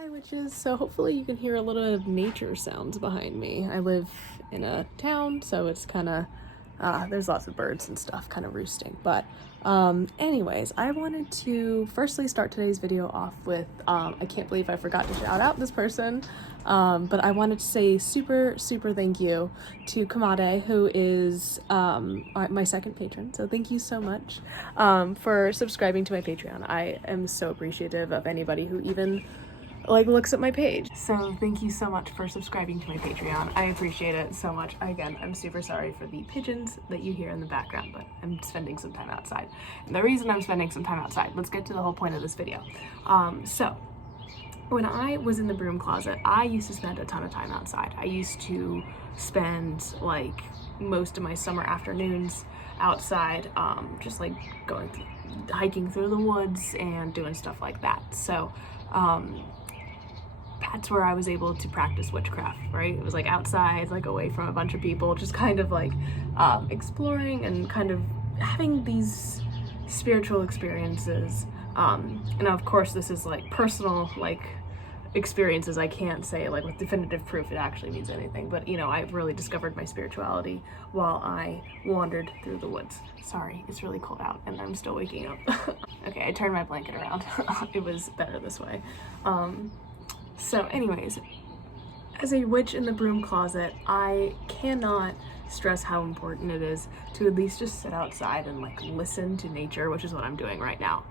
Hi witches, so hopefully you can hear a little bit of nature sounds behind me. I live in a town, so it's kind of, there's lots of birds and stuff kind of roosting. But anyways, I wanted to firstly start today's video off with, I can't believe I forgot to shout out this person, but I wanted to say super thank you to Kamade, who is my second patron. So thank you so much for subscribing to my Patreon. I am so appreciative of anybody who even looks at my page. So thank you so much for subscribing to my Patreon. I appreciate it so much. Again, I'm super sorry for the pigeons that you hear in the background, but I'm spending some time outside. And the reason I'm spending some time outside, let's get to the whole point of this video. So when I was in the broom closet, I used to spend a ton of time outside. I used to spend like most of my summer afternoons outside, just like hiking through the woods and doing stuff like that. So that's where I was able to practice witchcraft, right? It was like outside, like away from a bunch of people, just kind of like exploring and kind of having these spiritual experiences. And of course this is like personal experiences. I can't say like with definitive proof it actually means anything, but you know, I've really discovered my spirituality while I wandered through the woods. Sorry, it's really cold out and I'm still waking up. Okay, I turned my blanket around. It was better this way. So anyways, as a witch in the broom closet, I cannot stress how important it is to at least just sit outside and like listen to nature, which is what I'm doing right now.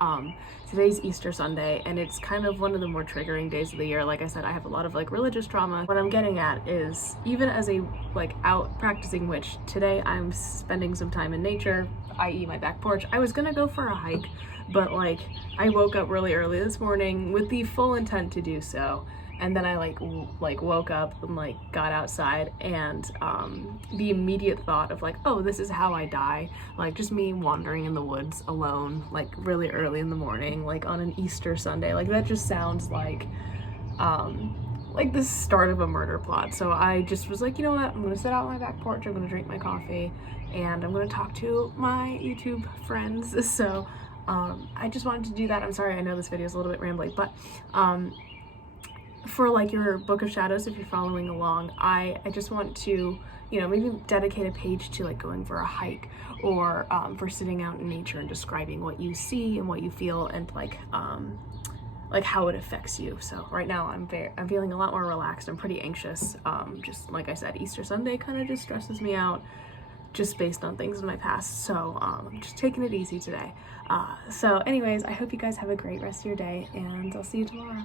Today's Easter Sunday, and it's kind of one of the more triggering days of the year. Like I said, I have a lot of like religious trauma. What I'm getting at is, even as a out practicing witch, today I'm spending some time in nature, i.e. my back porch. I was gonna go for a hike, but like I woke up really early this morning with the full intent to do so. And then I woke up and like got outside, and the immediate thought of like, oh, this is how I die. Like just me wandering in the woods alone, like really early in the morning, like on an Easter Sunday. Like that just sounds like the start of a murder plot. So I just was like, you know what? I'm gonna sit out on my back porch. I'm gonna drink my coffee, and I'm gonna talk to my YouTube friends. So I just wanted to do that. I'm sorry, I know this video is a little bit rambly, but for like your Book of Shadows, if you're following along, I just want to, you know, maybe dedicate a page to like going for a hike, or for sitting out in nature and describing what you see and what you feel, and like how it affects you. So right now I'm feeling a lot more relaxed. I'm pretty anxious. Just like I said, Easter Sunday kind of just stresses me out, just based on things in my past. So I'm just taking it easy today. So anyways, I hope you guys have a great rest of your day, and I'll see you tomorrow.